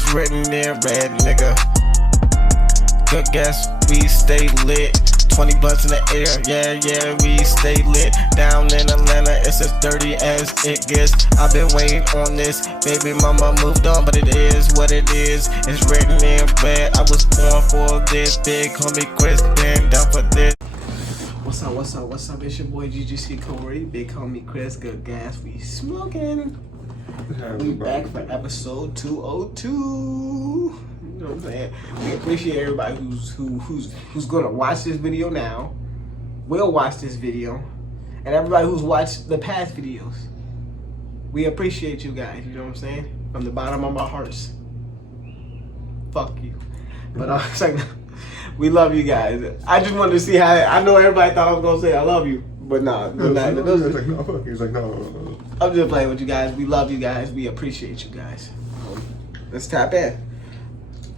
It's written in red, nigga. Good guess, we stay lit. 20 blunts in the air, yeah, we stay lit. Down in Atlanta, it's as dirty as it gets. I've been waiting on this, baby mama moved on, but it is what it is. It's written in red, I was born for this. Big homie Chris, been down for this. What's up, it's your boy GGC Corey, big homie Chris, good gas, we smoking. We back for episode 202. You know what I'm saying? We appreciate everybody who's gonna watch this video now, will watch this video, and everybody who's watched the past videos. We appreciate you guys, you know what I'm saying? From the bottom of our hearts. Fuck you. But it's like, we love you guys. I just wanted to see how, I know everybody thought I was gonna say I love you, but nah. He's like, no. I'm just playing with you guys. We love you guys. We appreciate you guys. Let's tap in.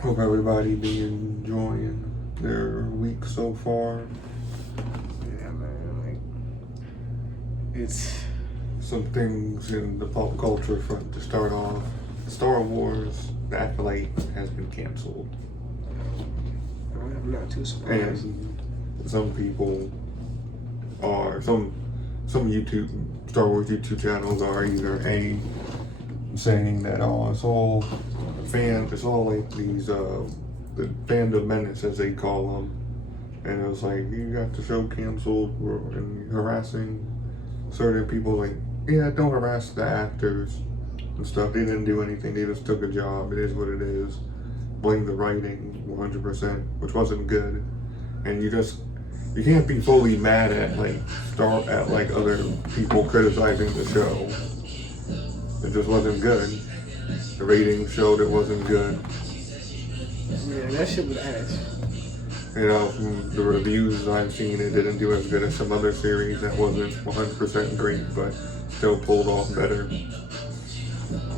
Hope everybody be enjoying their week so far. Yeah, man. It's some things in the pop culture front to start off. Star Wars, the Acolyte has been canceled. I'm not too surprised. And some people are, some YouTube, Star Wars YouTube channels are either saying that, it's all like these, the Band of Menace, as they call them. And it was like, you got the show canceled and harassing certain people. Like, yeah, don't harass the actors and stuff. They didn't do anything. They just took a job. It is what it is. Blame the writing 100%, which wasn't good. And you can't be fully mad at other people criticizing the show. It just wasn't good. The ratings showed it wasn't good. Yeah, that shit was ass. You know, from the reviews I've seen, it didn't do as good as some other series that wasn't 100% great, but still pulled off better.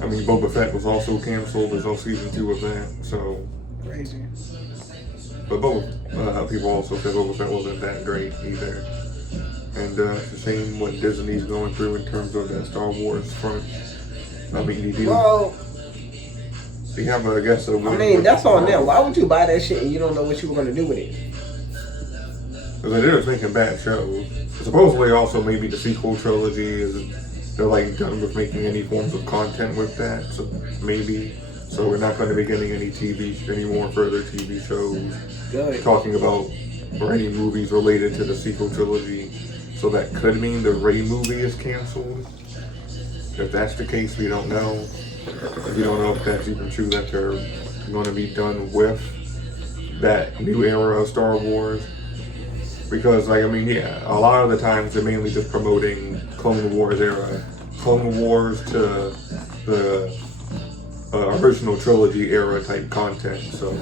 I mean, Boba Fett was also canceled. There's no season 2 of that, so. Crazy. But people also said Boba Fett wasn't that great either. And it's the same what Disney's going through in terms of that Star Wars front. I mean, they have, I guess, that's on them. Why would you buy that shit and you don't know what you were going to do with it? Because they're just making bad shows. Supposedly, also, maybe the sequel trilogy they're like done with making any forms of content with that. So maybe. So we're not going to be getting any more further TV shows talking about or any movies related to the sequel trilogy. So that could mean the Rey movie is canceled. If that's the case, we don't know. We don't know if that's even true that they're going to be done with that new era of Star Wars. Because, a lot of the times they're mainly just promoting Clone Wars era. Clone Wars to the original trilogy era type content. So,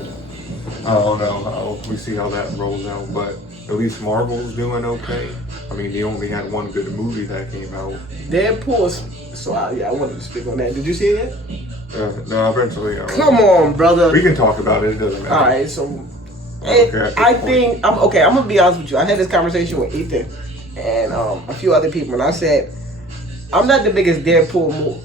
I don't know. We see how that rolls out. But at least Marvel's doing okay. I mean, they only had one good movie that came out. Deadpool. So, I wanted to speak on that. Did you see it yet? No, eventually. Come on, brother. We can talk about it. It doesn't matter. All right, so I'm gonna be honest with you. I had this conversation with Ethan and a few other people, and I said I'm not the biggest Deadpool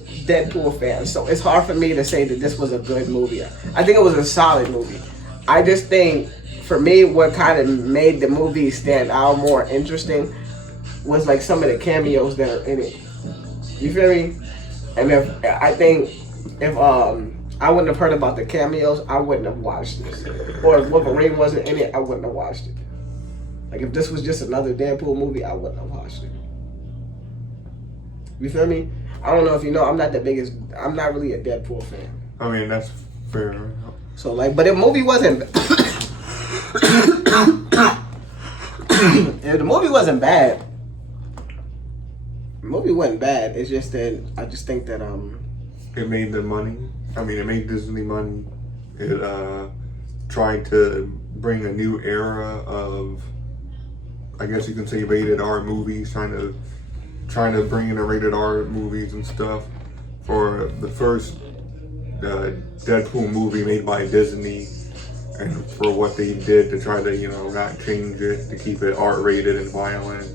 fan, so it's hard for me to say that this was a good movie. I think it was a solid movie. I just think, for me, what kind of made the movie stand out more interesting was like some of the cameos that are in it. You feel me? And if I wouldn't have heard about the cameos, I wouldn't have watched this. Or if Wolverine wasn't in it, I wouldn't have watched it. Like, if this was just another Deadpool movie, I wouldn't have watched it. You feel me? I don't know if you know, I'm not really a Deadpool fan. I mean, that's fair. So, but the movie wasn't the movie wasn't bad. The movie wasn't bad. It's just that I just think that it made the money. I mean, it made Disney money. It tried to bring a new era of, I guess you can say, rated R movies. Trying to bring in a rated R movies and stuff for the first Deadpool movie made by Disney, and for what they did to try to not change it, to keep it R rated and violent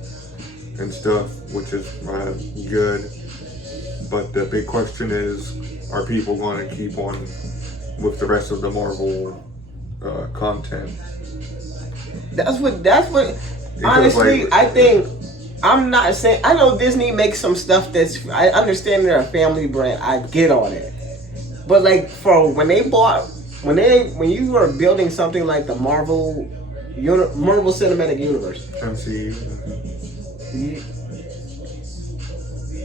and stuff, which is good. But the big question is, are people going to keep on with the rest of the Marvel content. That's what. Honestly, like, I think. I'm not saying. I know Disney makes some stuff that's. I understand they're a family brand. I get on it, but like for when when you were building something like the Marvel Cinematic Universe, MCU.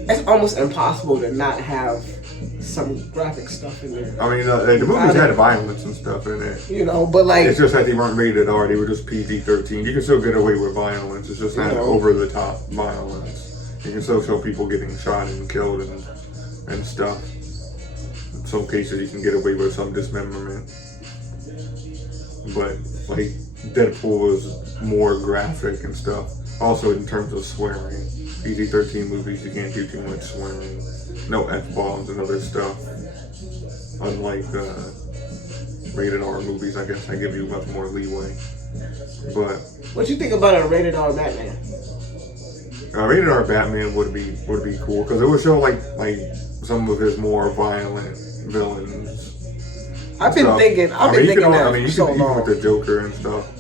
It's almost impossible to not have some graphic stuff in there. I mean, the movies had violence and stuff in it. You know, but like it's just that they weren't rated R. They were just PG-13. You can still get away with violence. It's just not over the top violence. You can still show people getting shot and killed and stuff. In some cases, you can get away with some dismemberment. But like Deadpool was more graphic and stuff. Also, in terms of swearing, PG-13 movies, you can't do too much swearing. No F-bombs and other stuff. Unlike rated R movies, I guess I give you much more leeway. But what you think about a rated R Batman? A rated R Batman would be cool because it would show like some of his more violent villains. I've been thinking that for so long. Even with the Joker and stuff.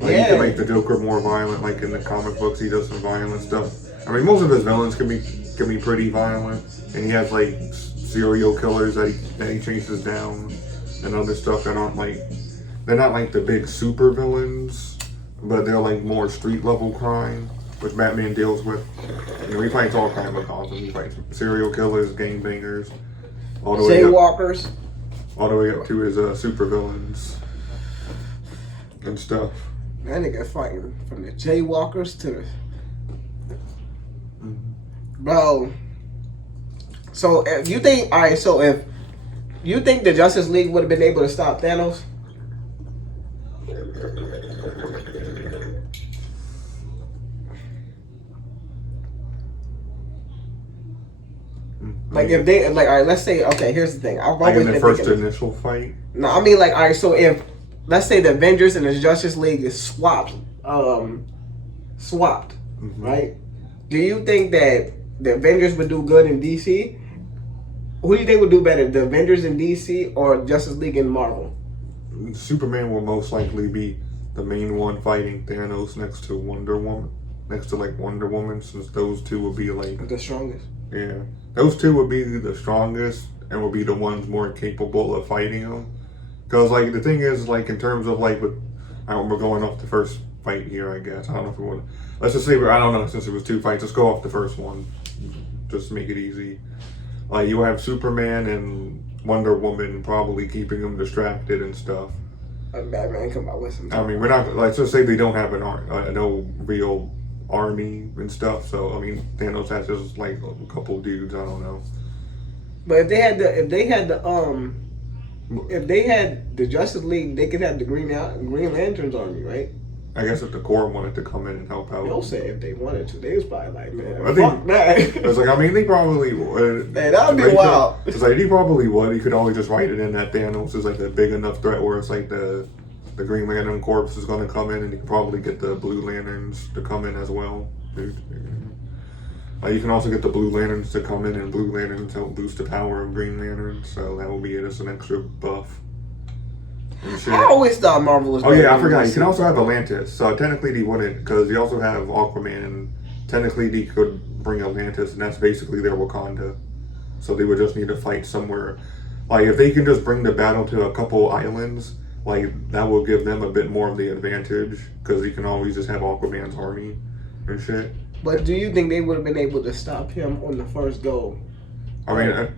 Like, you can make the Joker more violent, like in the comic books, he does some violent stuff. I mean, most of his villains can be pretty violent, and he has like serial killers that he chases down and other stuff that aren't like they're not like the big super villains, but they're like more street level crime, which Batman deals with. You know, he fights all kinds of Gotham. He fights serial killers, gangbangers, jaywalkers, all the way up to his super villains and stuff. That nigga fighting from the jaywalkers to the bro. So if you think, all right, so if you think the Justice League would have been able to stop Thanos, like if they like, all right, let's say, okay, here's the thing. I've like always in the been first initial fight. No, I mean like, all right, so if let's say the Avengers and the Justice League is swapped, right? Do you think that the Avengers would do good in DC? Who do you think would do better, the Avengers in DC or Justice League in Marvel? Superman will most likely be the main one fighting Thanos next to Wonder Woman, since those two will be like the strongest. Yeah, those two would be the strongest and will be the ones more capable of fighting him. Because like the thing is, like in terms of like we're going off the first fight here, I guess. I don't know if we want. Let's just say I don't know, since it was two fights. Let's go off the first one, just to make it easy. Like you have Superman and Wonder Woman probably keeping them distracted and stuff. Batman come out with some. I mean, we're not. Let's just say they don't have no real army and stuff. So I mean, Thanos has just like a couple dudes. I don't know. But if they had the Justice League, they could have the Green Lantern's army, right? I guess if the Corps wanted to come in and help out. They'll say if they wanted to. They was probably like, man, I fuck that. It's like, I mean, they probably would. Man, that would be wild. It's like, he probably would. He could always just write it in that Thanos is like a big enough threat where it's like the Green Lantern Corps is going to come in, and you can probably get the Blue Lanterns to come in as well. You can also get the Blue Lanterns to come in, and Blue Lanterns help boost the power of Green Lanterns, so that will be it as an extra buff. I always thought Marvel was. Oh yeah, I forgot. You can also have Atlantis. So technically, they wouldn't, because you also have Aquaman, and technically they could bring Atlantis, and that's basically their Wakanda. So they would just need to fight somewhere. Like if they can just bring the battle to a couple islands, like that will give them a bit more of the advantage, because you can always just have Aquaman's army and shit. But do you think they would have been able to stop him on the first go? I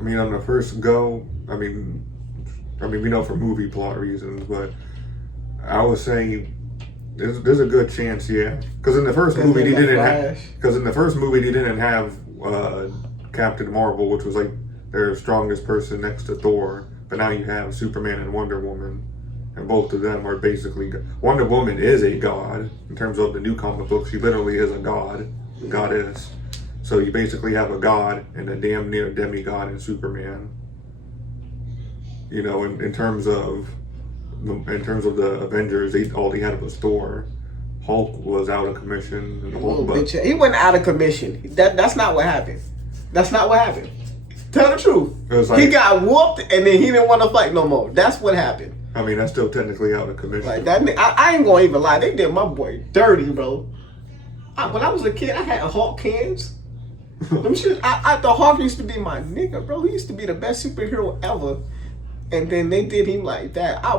mean, on the first go, I mean, we know for movie plot reasons, but I was saying there's a good chance, yeah. Because in the first movie they didn't have Captain Marvel, which was like their strongest person next to Thor. But now you have Superman and Wonder Woman, and both of them are basically. Wonder Woman is a god in terms of the new comic book. She literally is a goddess. So you basically have a god and a damn near demigod in Superman. You know, in terms of the Avengers, all they had was Thor. Hulk was out of commission. And he went out of commission. That's not what happened. That's not what happened. Tell the truth. It was like, He got whooped and then he didn't want to fight no more. That's what happened. I mean, that's still technically out of commission. Like that, I ain't gonna even lie. They did my boy dirty, bro. When I was a kid, I had Hawk cans. Them shit, the Hawk used to be my nigga, bro. He used to be the best superhero ever. And then they did him like that. I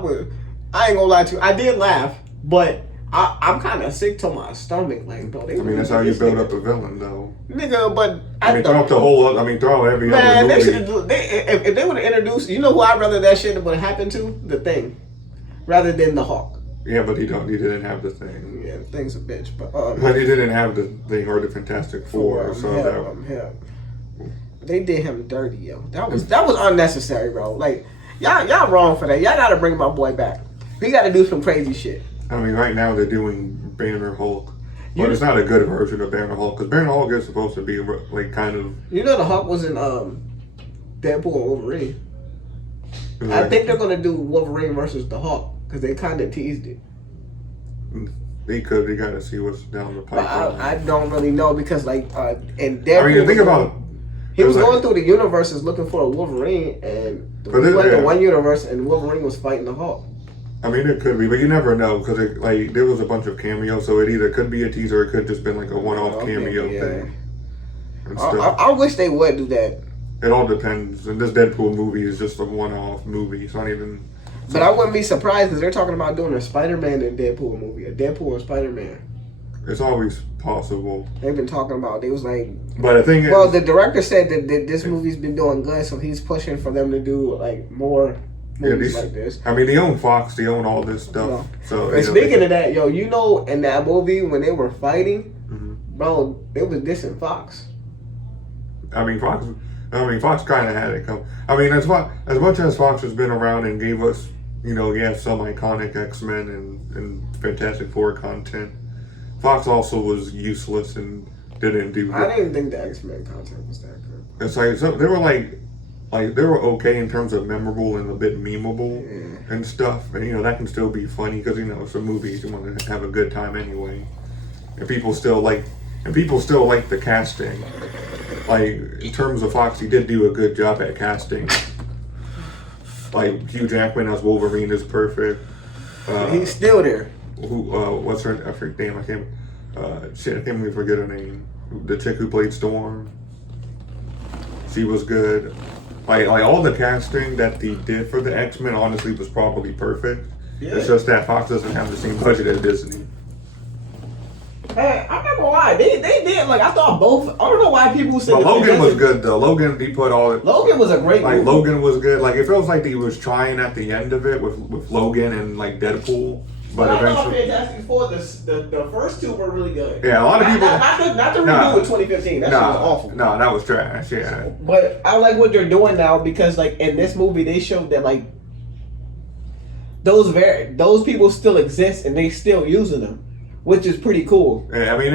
ain't gonna lie to you. I did laugh, but I'm kind of sick to my stomach. Like, bro, I mean, that's how you build up a villain, though. Nigga, but I mean, throw up the whole. I mean, throw every man, other they movie. should have. If they would have introduced, you know who I'd rather that shit would have happened to? The Thing, rather than the Hawk. Yeah, but he didn't have the thing. Yeah, the Thing's a bitch, but he didn't have the thing or the Fantastic Four. They did him dirty, yo. That was unnecessary, bro. Like y'all wrong for that. Y'all gotta bring my boy back. He gotta do some crazy shit. I mean, right now they're doing Banner Hulk, but it's not a good version of Banner Hulk because Banner Hulk is supposed to be like kind of. You know, the Hulk was in Deadpool and Wolverine. I think they're gonna do Wolverine versus the Hulk because they kind of teased it. They could. They gotta see what's down the pipeline. I don't really know because like in Deadpool. I mean, think about. He was going through the universes looking for a Wolverine, and he went to one universe, and Wolverine was fighting the Hulk. I mean, it could be, but you never know because like there was a bunch of cameos, so it either could be a teaser, or it could just been like a one-off cameo thing. And stuff. I wish they would do that. It all depends, and this Deadpool movie is just a one-off movie. It's not even. But I wouldn't be surprised because they're talking about doing a Spider-Man and Deadpool movie, a Deadpool and Spider-Man. It's always possible. They've been talking about. They was like. But the thing is, well, the director said that this movie's been doing good, so he's pushing for them to do like more movies like this. I mean, they own Fox, they own all this stuff. So. And speaking of that, yo, you know, in that movie when they were fighting, bro, it was dissing Fox. I mean, Fox kind of had it come. I mean, as much as Fox has been around and gave us, some iconic X-Men and Fantastic Four content, Fox also was useless and didn't do good. I didn't think the X-Men content was that good. It's like they were like they were okay in terms of memorable and a bit memeable and stuff, and that can still be funny because it's a movie, you want to have a good time anyway, and people still like the casting. Like in terms of Fox, he did do a good job at casting. Like Hugh Jackman as Wolverine is perfect. He's still there. What's her? I can't even forget her name. The chick who played Storm. She was good. Like all the casting that he did for the X-Men honestly was probably perfect. Yeah. It's just that Fox doesn't have the same budget as Disney. Hey, I'm not gonna lie, they did like I thought both. I don't know why people said. But Logan was good though. Logan, he put all. Logan was a great movie. Logan was good. Like it feels like he was trying at the end of it with Logan and like Deadpool. But eventually, Fantastic Four, the first two were really good. Yeah, a lot of people. Not the reboot in 2015. That shit was awful. No, that was trash. Yeah. But I like what they're doing now because like in this movie they showed that like those people still exist and they still using them, which is pretty cool. Yeah, I mean,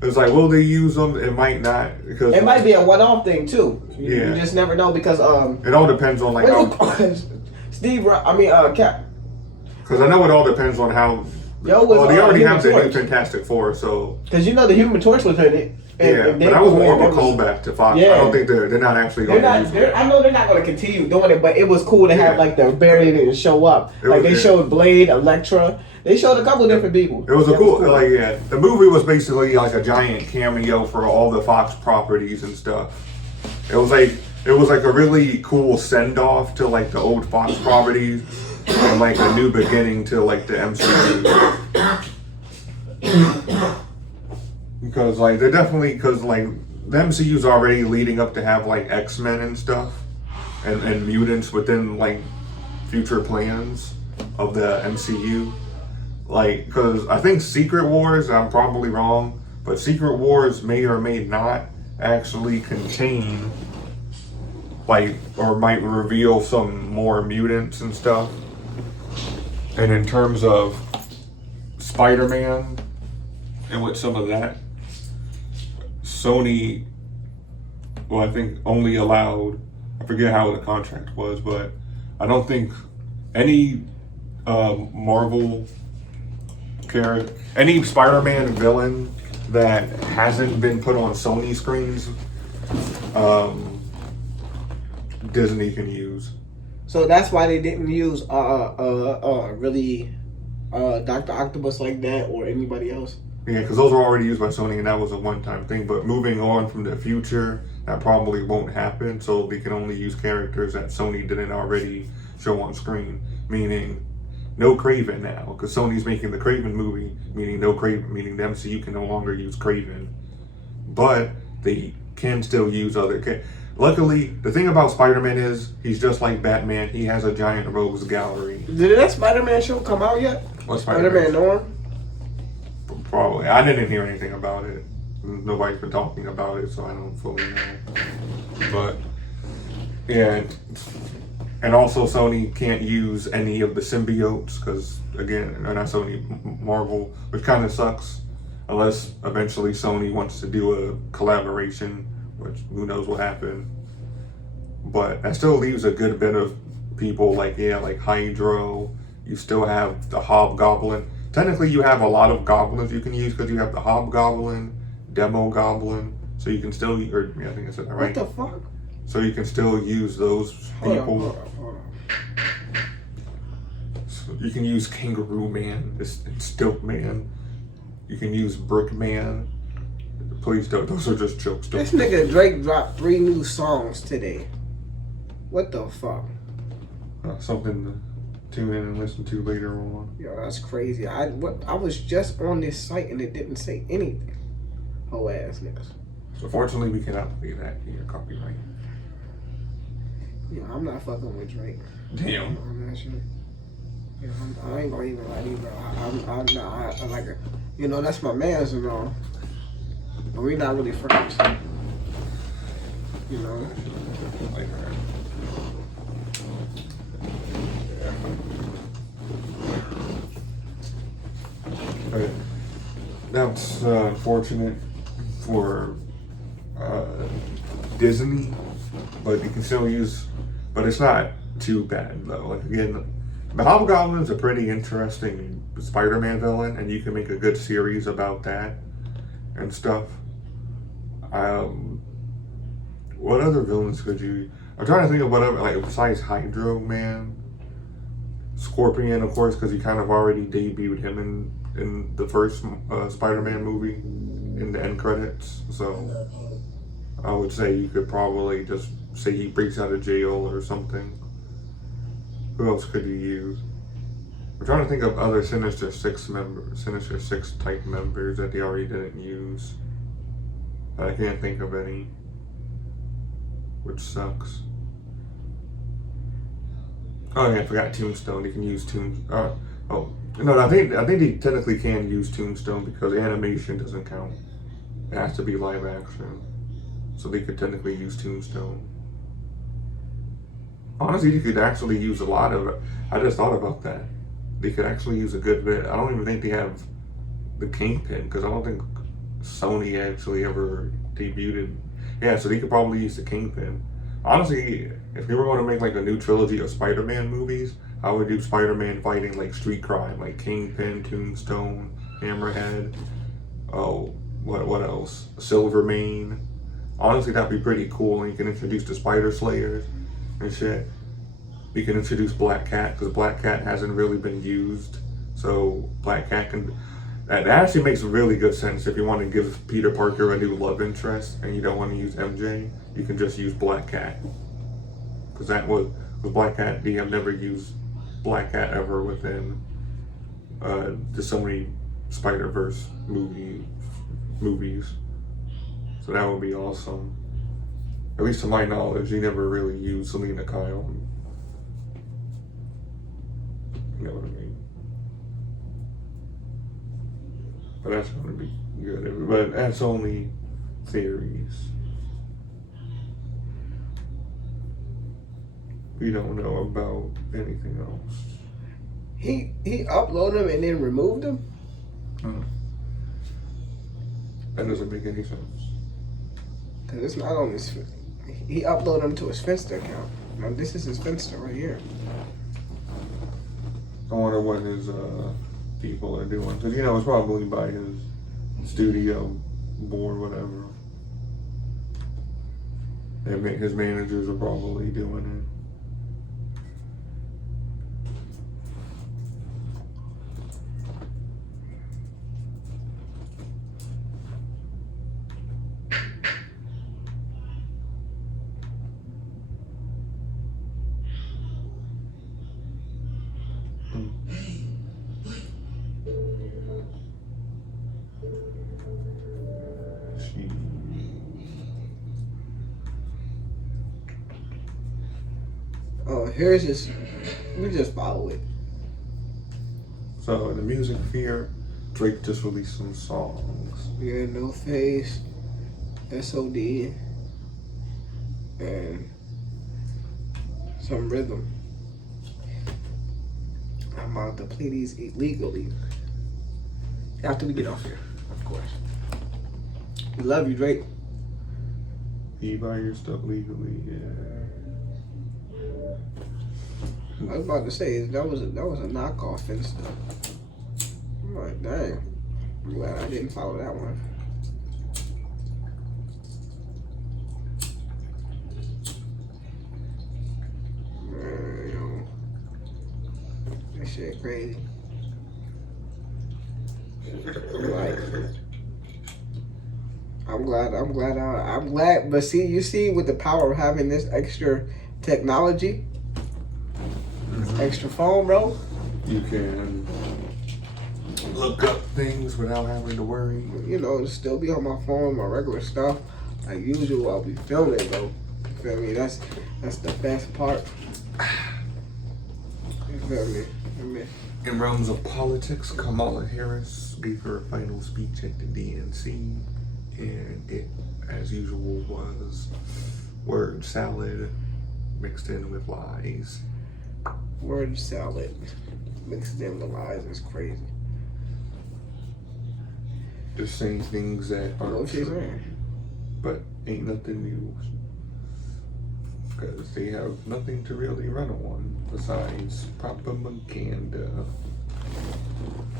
it's like, will they use them? It might not because it might be a one-off thing too. Yeah. You just never know because it all depends on like how Cap. Because I know it all depends on how. They already have the new Fantastic Four, so. Because the Human Torch was in it. But that was more of a callback to Fox. Yeah. I don't think they're not actually going to use it. I know they're not going to continue doing it, but it was cool to have like the variant and show up. They showed Blade, Elektra. They showed a couple of different people. It was cool. The movie was basically like a giant cameo for all the Fox properties and stuff. It was like a really cool send off to like the old Fox properties. And like a new beginning to like the MCU. Because like the MCU's already leading up to have like X-Men and stuff and mutants within like future plans of the MCU. Like, because I think Secret Wars, I'm probably wrong, but Secret Wars may or may not actually contain like, or might reveal some more mutants and stuff. And in terms of Spider-Man and with some of that, Sony, I think only allowed, I forget how the contract was, but I don't think any Marvel character, any Spider-Man villain that hasn't been put on Sony screens Disney can use. So that's why they didn't use really Dr. Octopus like that or anybody else. Yeah, because those were already used by Sony, and that was a one-time thing. But moving on from the future, that probably won't happen. So they can only use characters that Sony didn't already show on screen. Meaning, no Kraven now, because Sony's making the Kraven movie. Meaning no Kraven. Meaning the MCU can no longer use Kraven, but they can still use other characters. Luckily, the thing about Spider-Man is he's just like Batman. He has a giant rogues gallery. Did that Spider-Man show come out yet? What Spider-Man Norm? Probably. I didn't hear anything about it. Nobody's been talking about it, so I don't fully know. But yeah, and also Sony can't use any of the symbiotes because again, not Sony, Marvel, which kind of sucks. Unless eventually Sony wants to do a collaboration, which who knows what happen. But that still leaves a good bit of people like Hydro. You still have the Hobgoblin. Technically, you have a lot of goblins you can use because you have the Hobgoblin, Demo Goblin, so you can still, or yeah, I think I said that right. What the fuck? So you can still use those people. Hold on. So you can use Kangaroo Man, and Stilt Man. You can use Brick Man. Please don't. Those are just jokes. This nigga Drake dropped 3 new songs today. What the fuck? Something to tune in and listen to later on. Yo, that's crazy. I was just on this site and it didn't say anything. Oh ass niggas. So fortunately, we cannot play that here. Copyright. Yeah, I'm not fucking with Drake. Damn. On that shit. Yeah, I ain't gonna even lie to you, bro. I like it. You know, that's my man's and all. But we not really friends. You know? Like that. But that's unfortunate for Disney, but you can still use. But it's not too bad though. Like again, the Hobgoblin's a pretty interesting Spider-Man villain, and you can make a good series about that and stuff. What other villains could you? I'm trying to think of what other, like besides Hydro Man, Scorpion, of course, because he kind of already debuted him in the first Spider-Man movie in the end credits. So I would say you could probably just say he breaks out of jail or something. Who else could you use? I'm trying to think of other Sinister Six type members that they already didn't use. I can't think of any, which sucks. Oh yeah, I forgot Tombstone. They can use Tombstone. I think they technically can use Tombstone because animation doesn't count. It has to be live action, so they could technically use Tombstone. Honestly, you could actually use a lot of it. I just thought about that. They could actually use a good bit. I don't even think they have the Kingpin because I don't think Sony actually ever debuted. Yeah, so they could probably use the Kingpin. Honestly, if they were going to make like a new trilogy of Spider-Man movies, I would do Spider-Man fighting like street crime, like Kingpin, Tombstone, Hammerhead. Oh, what else? Silvermane. Honestly, that'd be pretty cool. And you can introduce the Spider Slayers and shit. You can introduce Black Cat because Black Cat hasn't really been used. So Black Cat can. That actually makes really good sense if you want to give Peter Parker a new love interest and you don't want to use MJ. You can just use Black Cat because with Black Cat, they have never used Black Cat ever within the Sony Spider-Verse movies. So that would be awesome. At least to my knowledge, he never really used Selena Kyle. You know what I mean? But that's going to be good. But that's only theories. We don't know about anything else. He uploaded them and then removed them? That doesn't make any sense. Because it's not on his... He uploaded them to his Finsta account. Now, this is his Finsta right here. I wonder what his people are doing. Because, it's probably by his studio board, whatever. His managers are probably doing it. Oh, here's this. We just follow it. So in the music sphere, Drake just released some songs. Yeah, No Face, SOD, and some rhythm. I'm about to play these illegally. After we get off here, of course. We love you, Drake. You buy your stuff legally, yeah. I was about to say that was a knockoff and stuff. I'm like, dang. I'm glad I didn't follow that one. Man, yo. That shit crazy. Like, I'm glad. But see, you see, with the power of having this extra technology, extra phone, bro. You can look up things without having to worry. You know, still be on my phone, my regular stuff, like usual. I'll be filming, bro. You feel me? That's the best part. You feel me? In realms of politics, Kamala Harris gave her final speech at the DNC, and it, as usual, was word salad mixed in with lies. Word salad mixed in with lies is crazy. Just saying things that aren't What she's true, saying? but ain't nothing new. Because they have nothing to really run on besides propaganda.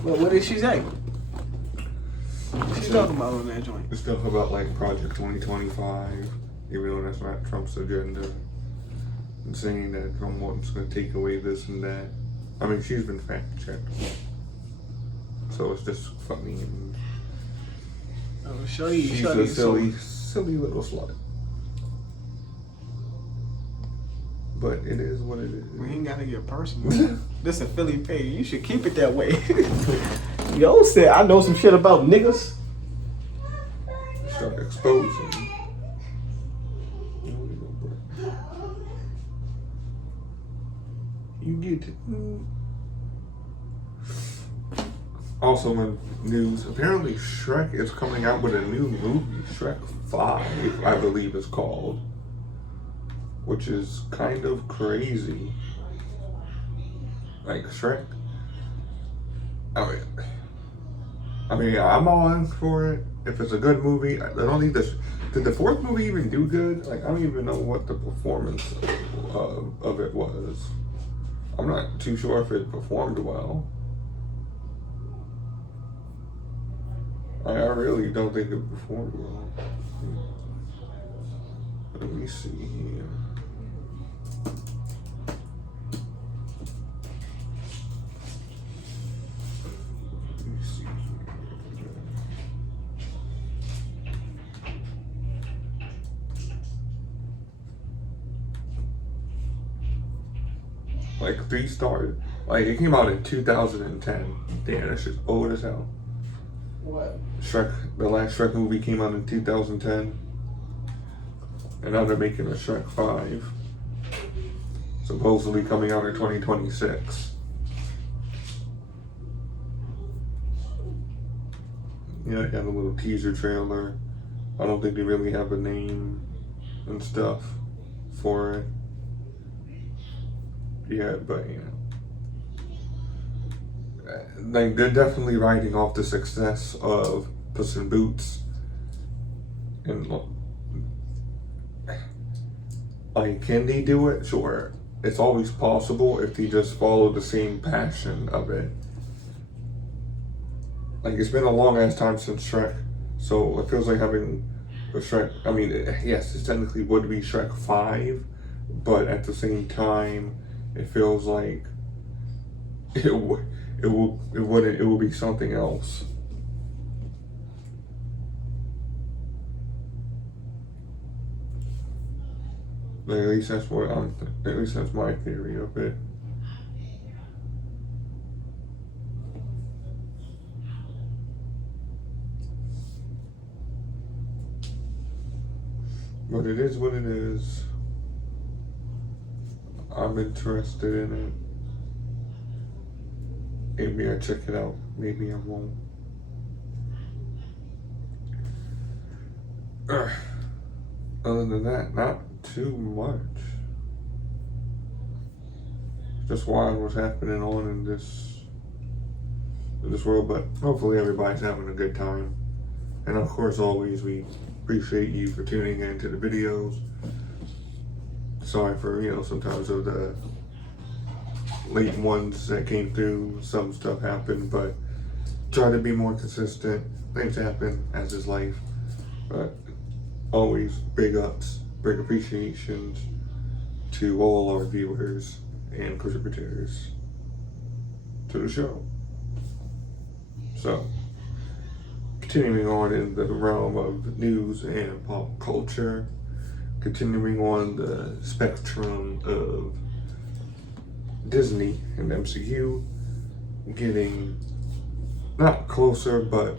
Well, what did she say? She's talking about on that joint. Stuff about like Project 2025, even though that's not Trump's agenda. And saying that Trump wants to take away this and that. I mean, she's been fact checked. So it's just funny. And I'll show you. she's a silly little slut. But it is what it is. We ain't gotta get personal. This a Philly page. You should keep it that way. Yo said, I know some shit about niggas. Start exposing. You get it. Also in news, apparently Shrek is coming out with a new movie, Shrek 5, I believe it's called. Which is kind of crazy. Like Shrek. I mean, I'm all in for it. If it's a good movie, I don't think this. Did the fourth movie even do good? Like, I don't even know what the performance of it was. I'm not too sure if it performed well. I really don't think it performed well. Let me see here. Like 3 stars. Like it came out in 2010. Damn, that shit's old as hell. What? Shrek, the last Shrek movie came out in 2010. And now they're making a Shrek 5. Supposedly coming out in 2026. Yeah, I got a little teaser trailer. I don't think they really have a name and stuff for it. Yeah, but you know, like they're definitely riding off the success of Puss in Boots, and like, can they do it? Sure, it's always possible if they just follow the same passion of it. Like it's been a long ass time since Shrek, so it feels like having Shrek, I mean, yes, it technically would be Shrek 5, but at the same time, it feels like it will be something else. Like, at least that's my theory of it. But it is what it is. I'm interested in it. Maybe I check it out. Maybe I won't. Other than that, not too much. Just wild what's happening on in this world, but hopefully everybody's having a good time. And of course, always we appreciate you for tuning in to the videos. Sorry for, sometimes of the late ones that came through. Some stuff happened, but try to be more consistent. Things happen, as is life. But always big ups, big appreciations to all our viewers and contributors to the show. So, continuing on in the realm of news and pop culture, continuing on the spectrum of Disney and MCU, getting not closer, but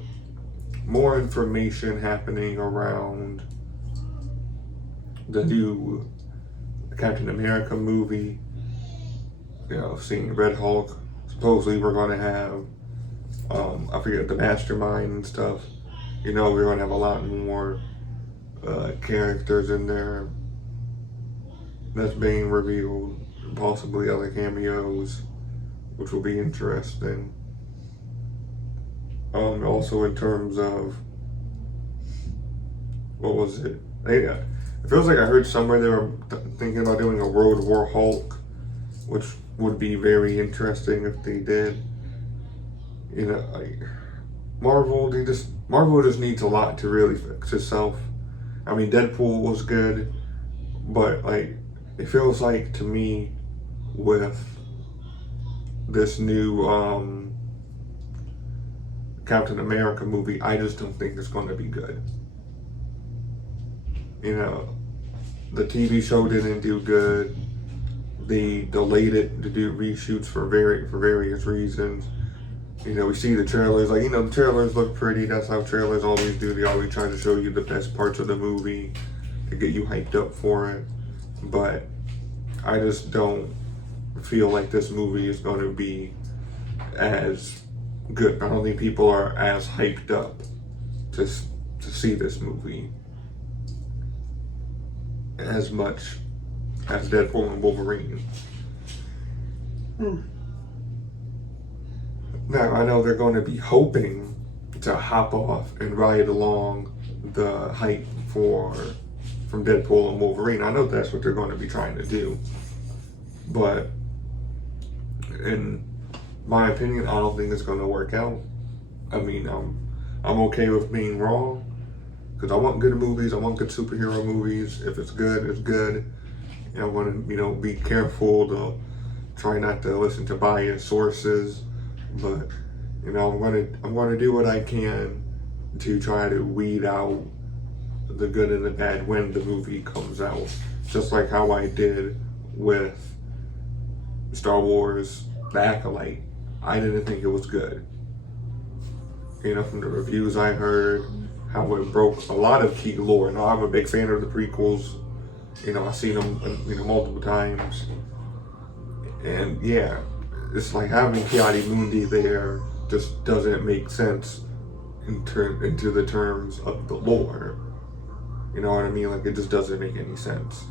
more information happening around the new Captain America movie. Seeing Red Hulk. Supposedly we're going to have, I forget, the Mastermind and stuff. We're going to have a lot more characters in there that's being revealed, possibly other cameos, which will be interesting. Also in terms of, what was it? It feels like I heard somewhere they were thinking about doing a World War Hulk, which would be very interesting if they did. Marvel just needs a lot to really fix itself. I mean, Deadpool was good, but it feels like to me with this new Captain America movie, I just don't think it's going to be good. The TV show didn't do good. They delayed it to do reshoots for various reasons. We see the trailers, the trailers look pretty. That's how trailers always do. They always try to show you the best parts of the movie to get you hyped up for it. But I just don't feel like this movie is going to be as good. I don't think people are as hyped up to see this movie as much as Deadpool and Wolverine. Now, I know they're going to be hoping to hop off and ride along the hype from Deadpool and Wolverine. I know that's what they're going to be trying to do. But in my opinion, I don't think it's going to work out. I mean, I'm okay with being wrong, because I want good movies. I want good superhero movies. If it's good, it's good. I want to, be careful to try not to listen to biased sources. But, I'm going to do what I can to try to weed out the good and the bad when the movie comes out. Just like how I did with Star Wars The Acolyte. I didn't think it was good. From the reviews I heard, how it broke a lot of key lore. Now, I'm a big fan of the prequels. I've seen them, multiple times. And yeah, it's like having Ki-Adi-Mundi there just doesn't make sense into the terms of the lore. You know what I mean? It just doesn't make any sense.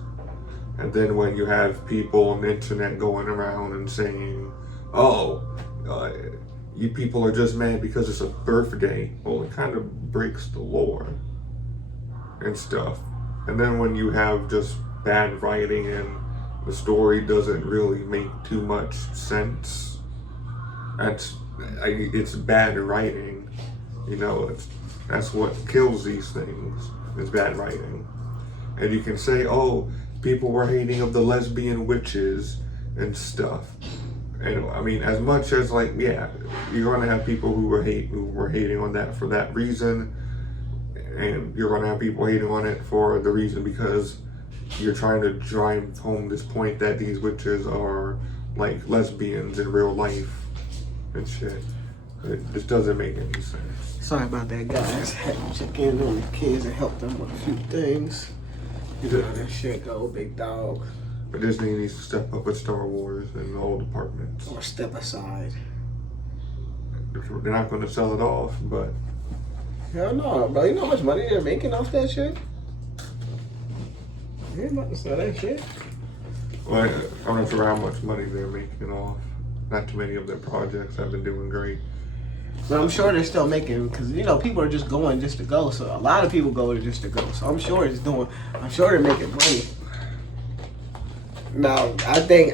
And then when you have people on the internet going around and saying, you people are just mad because it's a birthday. Well, it kind of breaks the lore and stuff. And then when you have just bad writing and the story doesn't really make too much sense, it's bad writing. That's what kills these things. is bad writing. And you can say, oh, people were hating of the lesbian witches and stuff. And I mean, as much as like, yeah, you're gonna have people who were hating on that for that reason, and you're gonna have people hating on it for the reason because you're trying to drive home this point that these witches are like lesbians in real life and shit. It just doesn't make any sense. Sorry about that, guys. Had to check in on the kids and help them with a few things. You know how that shit go, big dog. But Disney needs to step up with Star Wars in all departments. Or step aside. They're not going to sell it off, but... Hell no, bro. You know how much money they're making off that shit? You ain't about to sell that shit. Well, I'm not sure how much money they're making off. Not too many of their projects have been doing great. But I'm sure they're still making, because, you know, people are just going just to go. So a lot of people go just to go. So I'm sure they're making money. Now, I think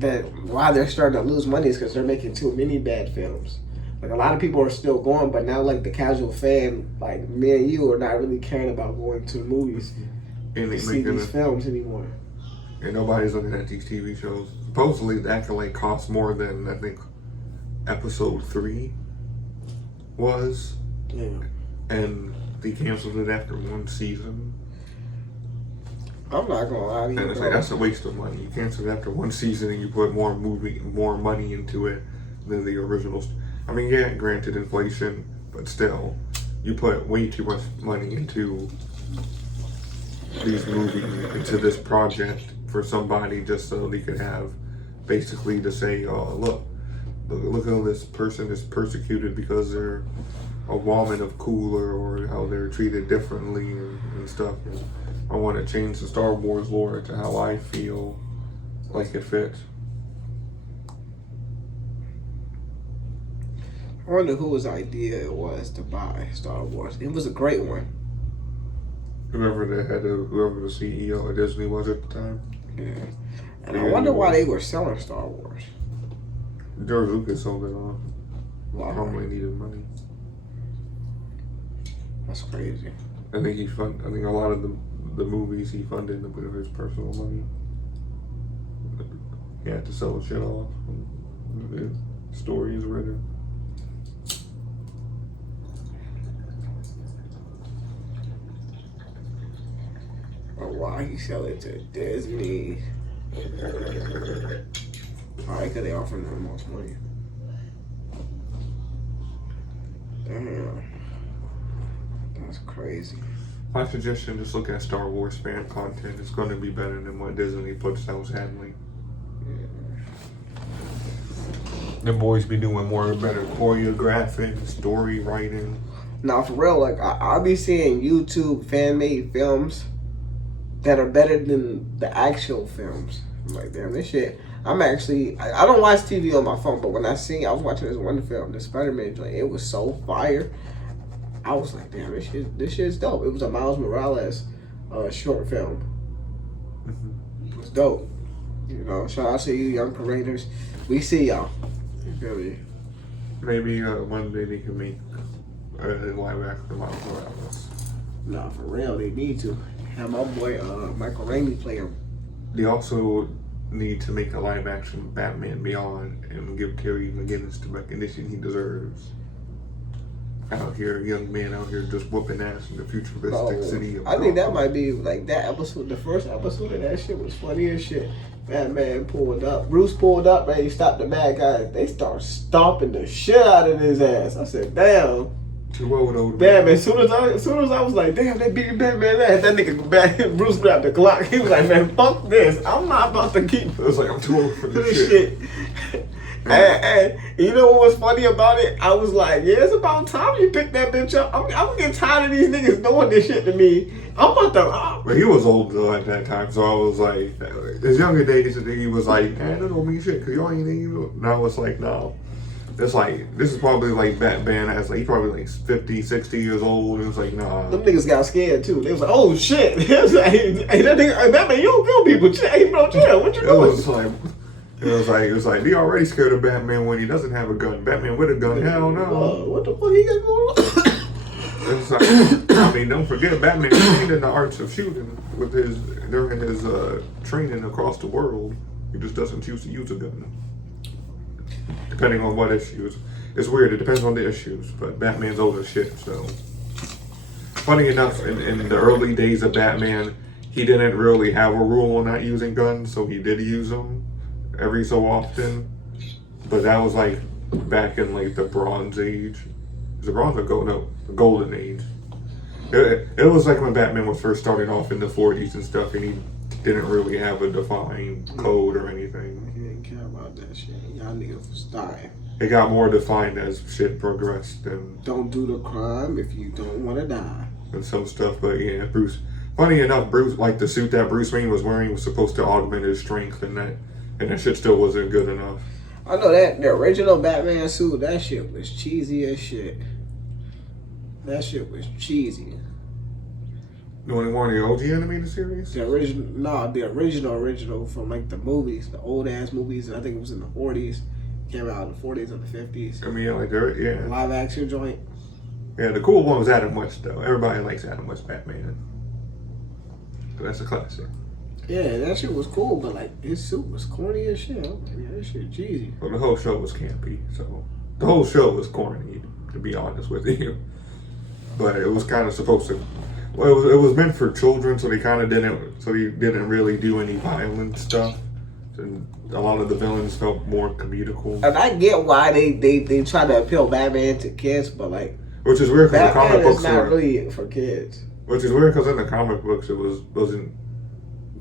that why they're starting to lose money is because they're making too many bad films. Like, a lot of people are still going, but now, like, the casual fan, like me and you, are not really caring about going to the movies And to see these films anymore. And nobody's looking at these TV shows. Supposedly, the Acolyte costs more than, I think, episode 3 was. Yeah. And they canceled it after 1 season. I'm not gonna lie to you. And it's like, that's a waste of money. You cancel it after 1 season and you put more money into it than the original. I mean, yeah, granted inflation, but still, you put way too much money into these movies, into this project for somebody just so they could have basically to say, oh, look how this person is persecuted because they're a woman of color or how they're treated differently and stuff. And I want to change the Star Wars lore to how I feel like it fits. I wonder whose idea it was to buy Star Wars. It was a great one. Whoever the CEO of Disney was at the time. Yeah. And I wonder why they were selling Star Wars. George Lucas sold it off. Wow. Probably needed money. That's crazy. I think a lot of the movies he funded with his personal money. He had to sell shit off. The story is written. But why he sell it to Disney? Probably because they offering them the most money. Damn. That's crazy. My suggestion, just look at Star Wars fan content. It's going to be better than what Disney puts out sadly. The boys be doing better choreographing, story writing. Now, for real, like, I'll be seeing YouTube fan-made films that are better than the actual films. I'm like, damn, this shit. I don't watch TV on my phone, but when I was watching this one film, the Spider-Man joint, it was so fire. I was like, damn, this shit's dope. It was a Miles Morales short film. It was dope. You know, shout out to you, young creators. We see y'all. You feel me? Maybe one day they can make a live action Miles Morales. Nah, for real, they need to. Have my boy Michael Rainey play him. They also need to make a live action Batman Beyond and give Terry McGinnis the recognition he deserves. Out here, young man out here just whooping ass in the futuristic city of I think that might be like that episode. The first episode of that shit was funny as shit. Batman pulled up. Bruce pulled up, man. He stopped the bad guys. They start stomping the shit out of his ass. I said, damn. Too old, old Batman. As soon as I was like, damn, they beat Batman ass. That nigga Bruce grabbed the Glock. He was like, man, fuck this. I'm not about to keep. It was like, I'm too old for this shit. And you know what was funny about it? I was like, yeah, it's about time you pick that bitch up. I'm gonna get tired of these niggas doing this shit to me. I'm about to. But he was old though at that time, so I was like, his younger days, he was like, man, that don't mean shit, cause y'all ain't even. Now it's like, no. It's like, this is probably like Batman as like, he's probably like 50, 60 years old, and it's like, nah. Them niggas got scared too. They was like, oh shit. It was like, hey, that nigga, hey, Batman, you don't kill people. Hey, bro, chill. What you doing? It was like, they already scared of Batman when he doesn't have a gun. Batman with a gun, hell no. What the fuck he got going on? It's like, I mean, don't forget, Batman trained in the arts of shooting during his training across the world. He just doesn't choose to use a gun, depending on what issues. It's weird. It depends on the issues, but Batman's old as shit. So, funny enough, in the early days of Batman, he didn't really have a rule on not using guns, so he did use them every so often. But that was like back in like the Bronze Age. Is it Bronze or Gold? No, the Golden Age. It was like when Batman was first starting off in the 40s and stuff, and he didn't really have a defined code or anything. He didn't care about that shit. Y'all niggas was dying. It got more defined as shit progressed and Don't do the crime if you don't want to die. and some stuff. But yeah, Bruce. Funny enough, Bruce, like the suit that Bruce Wayne was wearing was supposed to augment his strength, and that shit still wasn't good enough. I know that the original Batman suit, that shit was cheesy as shit. That shit was cheesy. You want one of the OG animated series? The original from like the movies, the old ass movies. I think it was in the 40s. Came out in the 40s or the 50s. I mean, like yeah. Live action joint. Yeah, the cool one was Adam West though. Everybody likes Adam West Batman. So that's a classic. Yeah, that shit was cool, but like his suit was corny as shit. I'm like, yeah, that shit cheesy. Well, the whole show was campy, so the whole show was corny, to be honest with you. But it was kind of supposed to. Well, it was meant for children, so they kind of didn't. So he didn't really do any violent stuff. And a lot of the villains felt more comedical. And I get why they try to appeal Batman to kids, but like, Which is weird because the comic Batman is books not were. really for kids. Which is weird because in the comic books it wasn't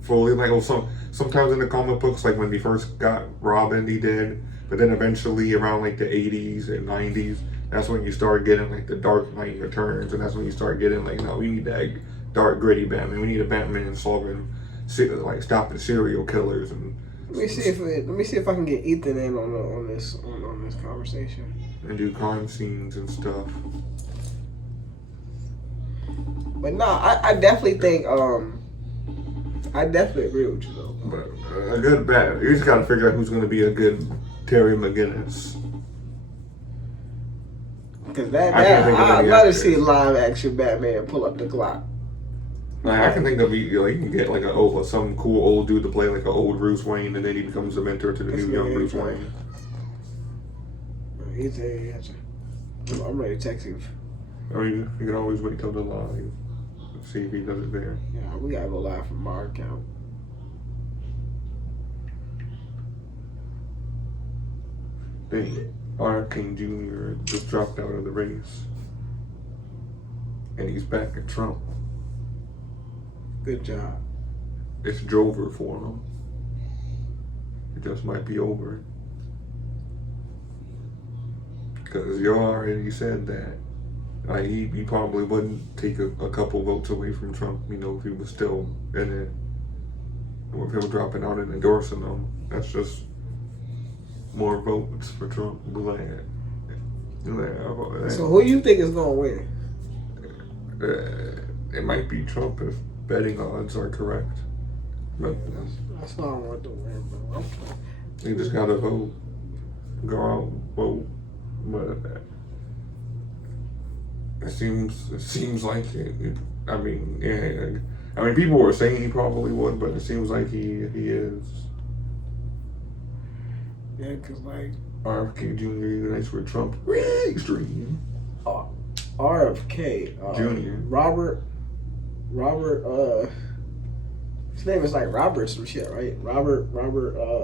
fully like. Well, sometimes in the comic books, like when he first got Robin, he did. But then eventually around like the 80s and 90s, that's when you start getting like the Dark Knight Returns, and that's when you start getting like, no, we need that dark, gritty Batman. We need a Batman stopping serial killers. And Let me see if I can get Ethan in on this conversation. and do crime scenes and stuff. But nah, I definitely think I definitely agree with you though. But a good Bat, you just gotta figure out who's gonna be a good Terry McGinnis. Because I'd love to see live action Batman pull up the clock. Like, I can think of you can get like some cool old dude to play like an old Bruce Wayne, and then he becomes the mentor to the new young Bruce Wayne. He's I'm ready to text him. I mean, you can always wait till the live, see if he does it there. Yeah, we gotta go live from our account. Dang, R. King Jr. just dropped out of the race, and he's back at Trump. Good job. It's Drover for him. It just might be over. Because you already said that. Like, he probably wouldn't take a couple votes away from Trump, if he was still in it. With him dropping out and endorsing them. That's just more votes for Trump. Glad. So who you think is gonna win? It might be Trump if betting odds are correct. But That's what I want to win, bro. you just gotta vote. Go out, vote. But it seems like it. I mean, yeah. I mean, people were saying he probably would, but it seems like he is. Yeah, cause like RFK Jr. unites with Trump. Extreme. RFK Jr. Robert. His name is like Robert some shit, right? Robert.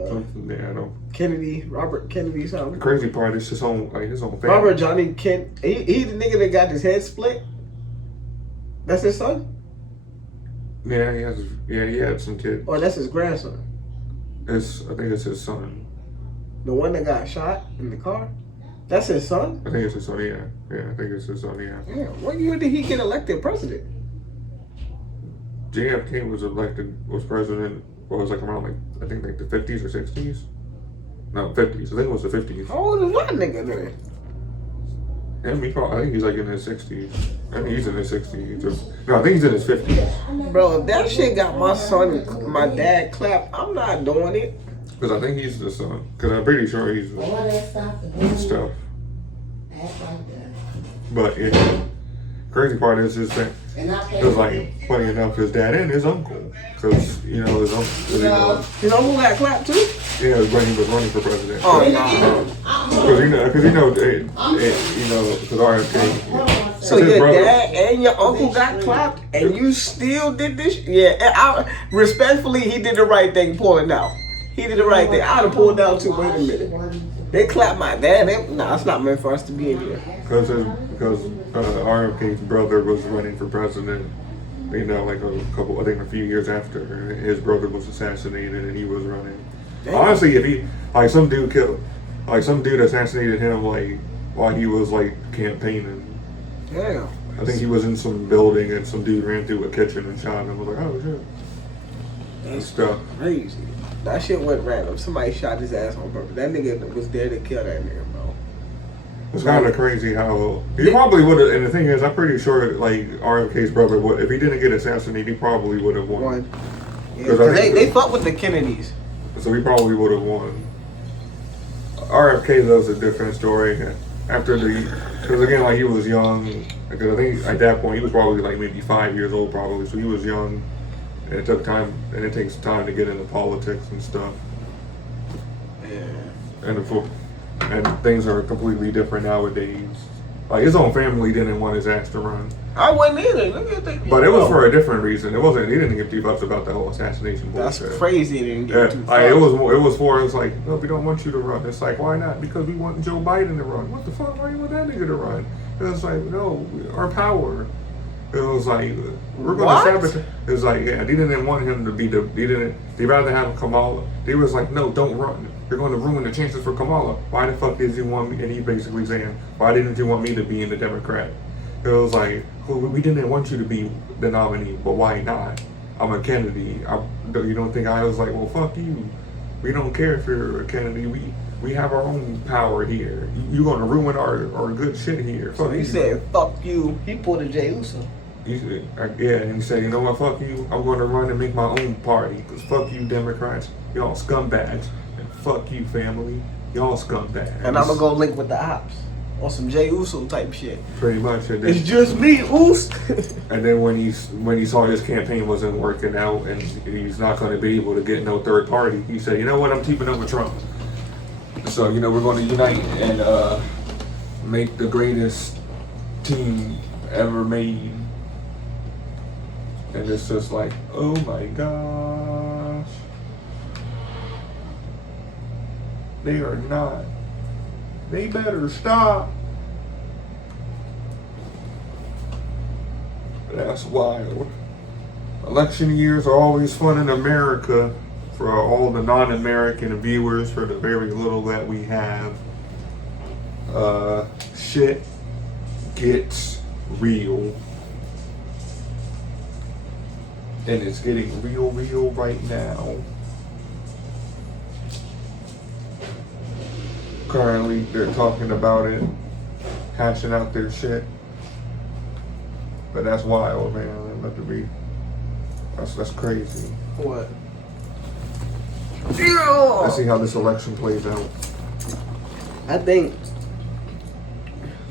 Something there, I don't. Kennedy. Robert Kennedy The something. crazy part is his own family. Robert Johnny Kent. He the nigga that got his head split. That's his son, Yeah, he had some kids. or that's his grandson. I think it's his son. The one that got shot in the car. That's his son. I think it's his son. Yeah, I think it's his son. Yeah. Yeah. What year did he get elected president? JFK was president. What was like around I think the 50s or 60s. No, 50s. I think it was the 50s. How old is that nigga then? I think he's in his 60s. I think he's in his 60s. No, I think he's in his 50s. Bro, if that shit got my dad clapped, I'm not doing it. Because I think he's the son. Because I'm pretty sure he's the stuff. But yeah. Crazy part is that it was like funny enough, his dad and his uncle, because his uncle, His uncle got clapped too. yeah, he was running for president. Oh no. Because RFK. So your dad and your uncle got clapped, and you still did this? Yeah, respectfully, he did the right thing pulling out. He did the right thing. I'd have pulled out too. Wait a minute. They clapped my dad. Nah, it's not meant for us to be in here. Because RFK's brother was running for president, like a few years after his brother was assassinated and he was running. Damn. Honestly, if he, some dude assassinated him, while he was, campaigning. Damn. I think he was in some building and some dude ran through a kitchen and shot him. I was like, oh shit. That's stuff. crazy. That shit went random. Somebody shot his ass on purpose. That nigga was there to kill that nigga, bro. It's kind of crazy how he probably would have. And the thing is, I'm pretty sure RFK's brother would, if he didn't get assassinated, he probably would have won. Because they fuck with the Kennedys. So he probably would have won. RFK though is a different story. Because again, he was young. Because I think at that point he was probably maybe 5 years old, probably. So he was young. And it took time, and it takes time to get into politics and stuff. Yeah. And things are completely different nowadays. His own family didn't want his ass to run. I wouldn't either. But it was for a different reason. It wasn't. He didn't give two fucks about the whole assassination bullshit. That's crazy. They didn't give two fucks. It was like, no, we don't want you to run. It's like, why not? Because we want Joe Biden to run. What the fuck? Why you want that nigga to run? It's like, no, our power. It was like, we're going to sabotage. It was like, yeah, they didn't want him to be they rather have Kamala. They was like, no, don't run. You're going to ruin the chances for Kamala. Why the fuck did you want me? And he basically saying, why didn't you want me to be in the Democrat? It was like, well, we didn't want you to be the nominee, but why not? I'm a Kennedy. You don't think I was like, well, fuck you. We don't care if you're a Kennedy. We have our own power here. You're going to ruin our good shit here. So he said, fuck you. He pulled a Jey Uso. And he said, you know what, fuck you, I'm going to run and make my own party, because fuck you Democrats, y'all scumbags, and fuck you family, y'all scumbags. And I'm going to go link with the ops on some Jey Uso type shit. Pretty much. And then, it's just me, Oos. And then when he saw his campaign wasn't working out and he's not going to be able to get no third party, he said, you know what, I'm keeping up with Trump. So, we're going to unite and make the greatest team ever made. And it's just like, oh my gosh. They are not. They better stop. That's wild. Election years are always fun in America for all the non-American viewers, for the very little that we have. Shit gets real. And it's getting real right now. Currently, they're talking about it, hashing out their shit. But that's wild, man. That's crazy. What? Let's see how this election plays out. I think.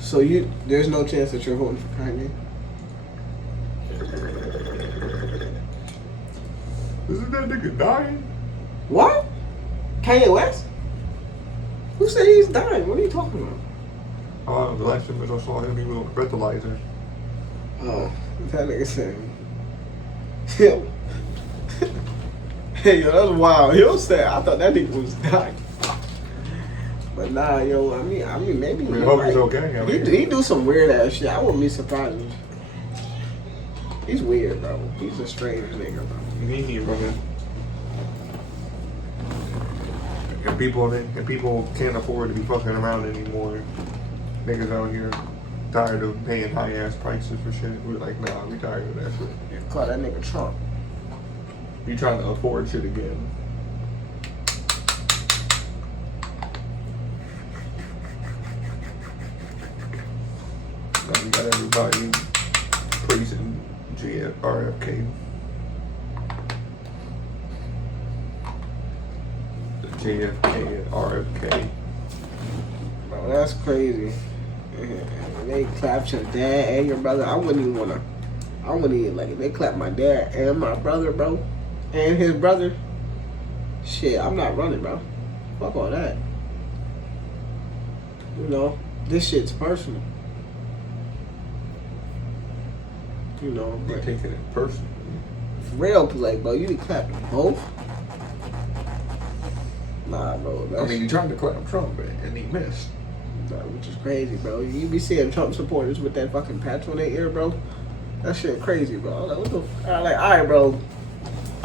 So there's no chance that you're voting for Kanye? Isn't that nigga dying? What? Kanye West? Who said he's dying? What are you talking about? Oh, the last time I saw him, he was on the breathalyzer. Oh, that nigga said. Yo. Hey, yo, that's wild. Yo said, I thought that nigga was dying. But nah, yo, I mean, maybe. I hope he's okay. He do some weird ass shit. I wouldn't be surprised. He's weird, bro. He's a strange nigga, bro. He running. And people can't afford to be fucking around anymore. Niggas out here tired of paying high ass prices for shit. We're like, nah, we tired of that shit. Yeah, call that nigga Trump. You trying to afford shit again. Now we got everybody praising RFK. The JFK and RFK. Bro, that's crazy. And they clapped your dad and your brother. I wouldn't even like if they clapped my dad and my brother, bro, and his brother. Shit, I'm not running, bro. Fuck all that. You know, this shit's personal. You know, They're but taking it personally. for real, like, bro, you be clapping both. Nah, bro. I mean, he tried to clap Trump and he missed. Which is crazy, bro. You be seeing Trump supporters with that fucking patch on their ear, bro. That shit crazy, bro. I'm like, what the? I'm like, all right, bro.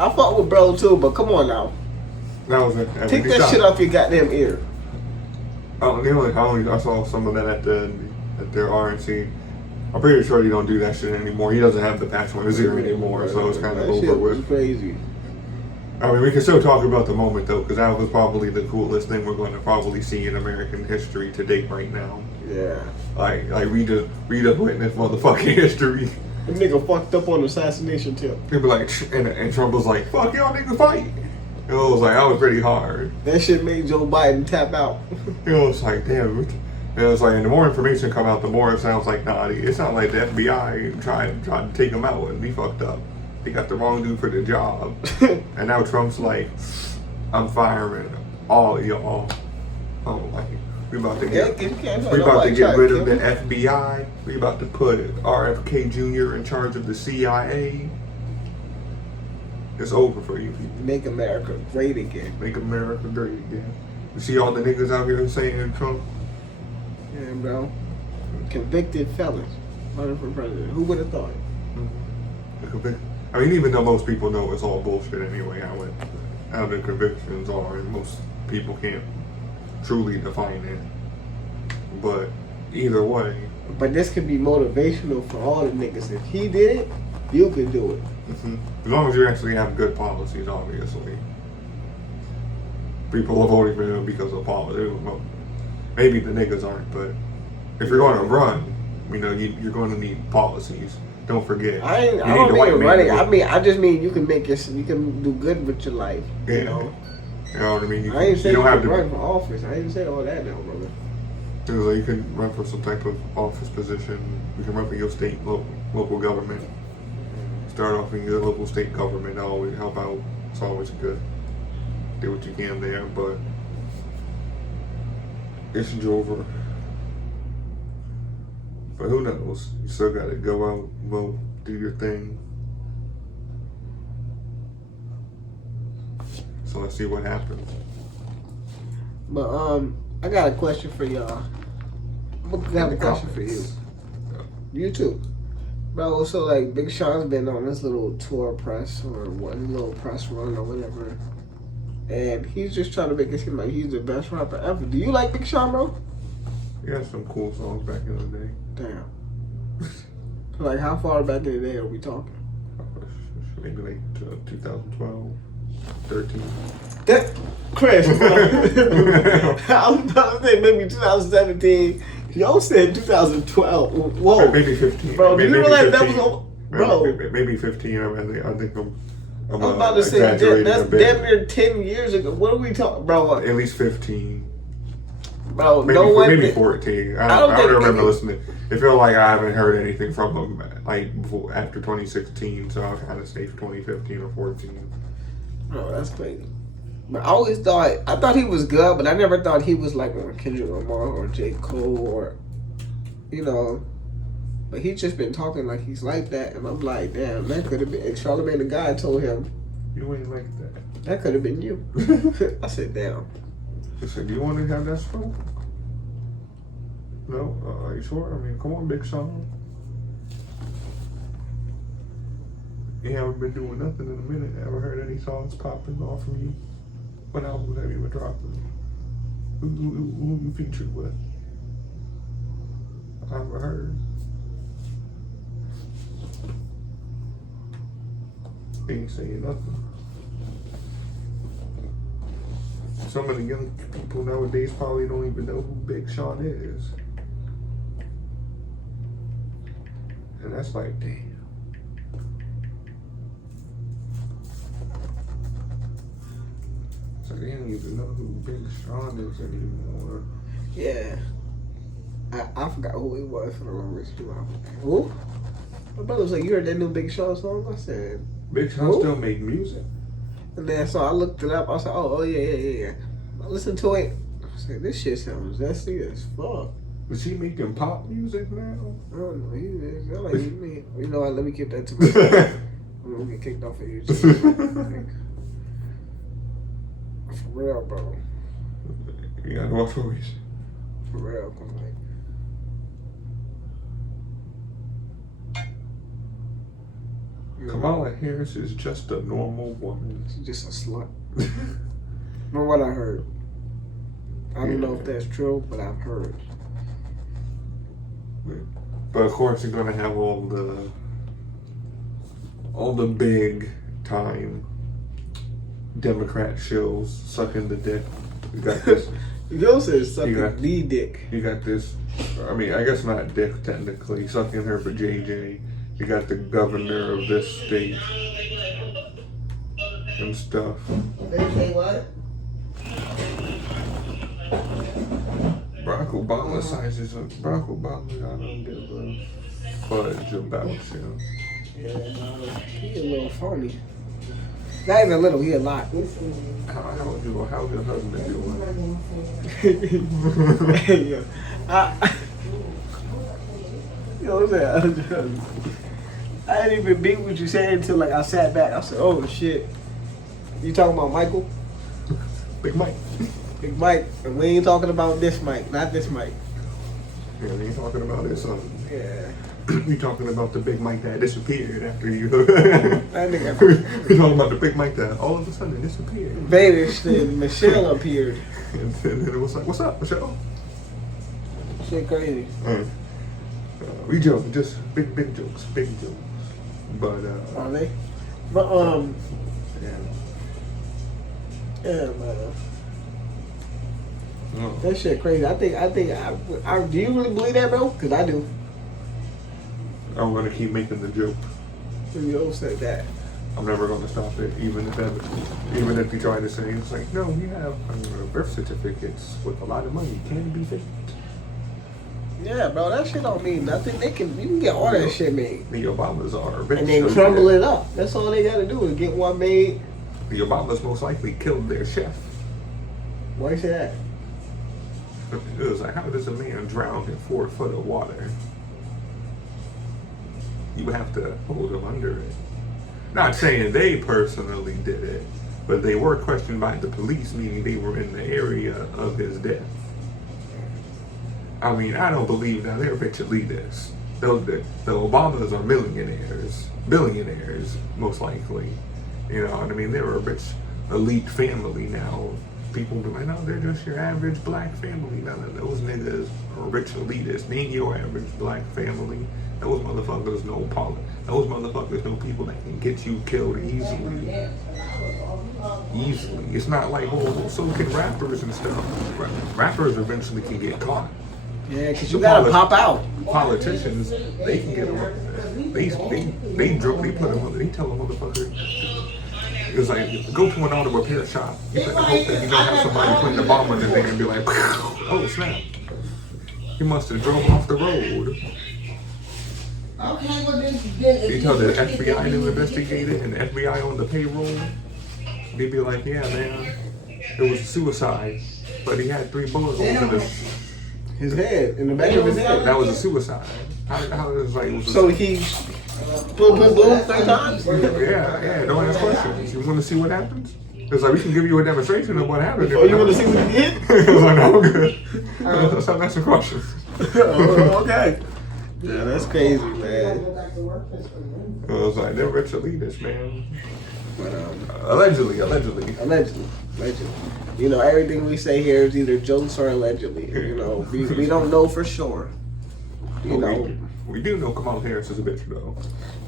I fought with bro too, but come on now. That was it. Take that shit off your goddamn ear. I saw some of that at their RNC. I'm pretty sure he don't do that shit anymore. He doesn't have the patch on his ear anymore, so it's kind of that over shit with. was crazy. I mean, we can still talk about the moment though, because that was probably the coolest thing we're going to probably see in American history to date right now. Yeah. Like we just witnessed motherfucking history. The nigga fucked up on the assassination tip. He'd be like, and Trump was like, "Fuck y'all niggas fight." It was like that was pretty hard. That shit made Joe Biden tap out. It was like, damn. It was like, and the more information come out, the more it sounds like, nah, it sounds like the FBI tried to take him out and he fucked up. They got the wrong dude for the job. And now Trump's like, I'm firing all of y'all. Oh, like, we about to get rid of the FBI. We about to put RFK Jr. in charge of the CIA. It's over for you people. Make America great again. Make America great again. You see all the niggas out here saying Trump? Yeah, bro. Convicted felons running for president. Who would have thought? I mean, even though most people know it's all bullshit anyway, how the convictions are, and most people can't truly define it. But either way. But this could be motivational for all the niggas. If he did it, you could do it. Mm-hmm. As long as you actually have good policies, obviously. People are voting for him because of policies. Maybe the niggas aren't, but if you're going to run, you know, you're going to need policies. Don't forget. I don't mean running. I just mean you can you can do good with your life. Yeah. You know. You know what I mean? I ain't saying you can run for office. I ain't say all that now, brother. You can run for some type of office position. You can run for your state, local government. Start off in your local state government. That always help out. It's always good. Do what you can there, but it's over. But who knows? You still gotta go out, vote, do your thing. So let's see what happens. But I got a question for y'all. I have a question for you. You too. Bro, so like Big Sean's been on this little tour press or one little press run or whatever. And he's just trying to make it seem like he's the best rapper ever. Do you like Big Sean, bro? He had some cool songs back in the day. Damn. So like how far back in the day are we talking? Maybe like 2012, 13. That Chris, I was about to say maybe 2017. Y'all said 2012. Whoa. Maybe 15. Bro, maybe do you realize 15. that was bro? Maybe 15. I think I'm about to say that's damn near 10 years ago. What are we talking, bro? At least 15. Bro, maybe 14. I don't remember listening. It felt like I haven't heard anything from him like before, after 2016, so I'll kind of say 2015 or 14. Bro, that's crazy. But I always thought he was good, but I never thought he was like on Kendrick Lamar or J. Cole or, you know. But he's just been talking like he's like that, and I'm like, damn, that could have been. And Charlamagne the Guy told him, "You ain't like that. That could have been you." I said, damn. He said, "Do you want to have that smoke?" No, are you sure? I mean, come on, Big Sean. You haven't been doing nothing in a minute. Ever heard any songs popping off from you? What albums have you been dropping? Who you featured with? I haven't heard. Ain't saying nothing. Some of the young people nowadays probably don't even know who Big Sean is. And that's like, damn. So they don't even know who Big Sean is anymore. Yeah. I forgot who it was for the longest. Who? My brother was like, "You heard that new Big Sean song?" I said, Big Sean Who? still make music. and then so I looked it up. I was like, "Oh yeah." I listened to it. I said, "This shit sounds zesty as fuck." Is he making pop music now? I don't know. He is. I like me. You know what? Let me keep that to myself. I'm gonna get kicked off of YouTube. For real, bro. You got no choice. For real. I'm like, Kamala Harris is just a normal woman. she's just a slut. From what I heard. I don't know if that's true, but I've heard. But of course, you're gonna have all the big time Democrat shows sucking the dick. You got this. Yo says sucking got- the dick. You got this. I mean, I guess not dick technically. Sucking her for JJ. You got the governor of this state and stuff. They say what? Barack Obama sizes up. Barack Obama, I don't give a fudge about you. Yeah, he a little phony. Not even a little, he a lot. How's your husband doing? Hey, yo. You know what I'm saying? I didn't even beat what you said until like I sat back. I said, "Oh shit." You talking about Michael? Big Mike. Big Mike. And we ain't talking about this Mike, not this Mike. Yeah, we ain't talking about this. Yeah. You talking about the Big Mike that disappeared after you. That nigga We talking about the Big Mike that all of a sudden disappeared. vanished and Michelle appeared. And then it was like, "What's up, Michelle?" Shit crazy. We joke, just big jokes, big jokes. But Are they? But yeah. yeah, man. No. That shit crazy. I do you really believe that, bro? Cause I do. I'm gonna keep making the joke. You said that. I'm never gonna stop it, even if you try to say it's like, no, we have birth certificates with a lot of money, can be faked. Yeah, bro, that shit don't mean nothing. You can get all that shit made. The Obamas are rich. And then crumble it up. That's all they gotta do is get one made. The Obamas most likely killed their chef. Why you say that? It was like, how does a man drown in 4 foot of water? You would have to hold him under it. Not saying they personally did it, but they were questioned by the police, meaning they were in the area of his death. I mean, I don't believe that they're rich elitists. The Obamas are billionaires, most likely. You know what I mean? They're a rich elite family now. People be like, no, they're just your average black family. None of those niggas are rich elitists. They ain't your average black family. Those motherfuckers know Those motherfuckers know people that can get you killed easily. Easily. It's not like, oh, so can rappers and stuff. Rappers eventually can get caught. Yeah, because you gotta pop out. Politicians, they can get them. They put them on. They tell a motherfucker. It's like, go to an auto repair shop. You better hope that you don't have somebody putting the bomb on the thing and be like, oh snap. He must have drove off the road. You tell the FBI to investigate it, and the FBI on the payroll, they'd be like, yeah, man, it was a suicide, but he had 3 bullet holes in His head, in the back of his head. That was a suicide. How is like? So he boom, boom, boom 3 times? Yeah. Don't ask questions. You want to see what happens? It's like we can give you a demonstration of what happened. Oh, you want to see what he did? It's like, no, I'm good. Stop asking questions. Okay. Yeah, that's crazy, man. It was like they're rich elitists, man. But, Allegedly. Allegedly. You know, everything we say here is either jokes or allegedly. You know, we don't know for sure. You know. We do know Kamala Harris is a bitch, though.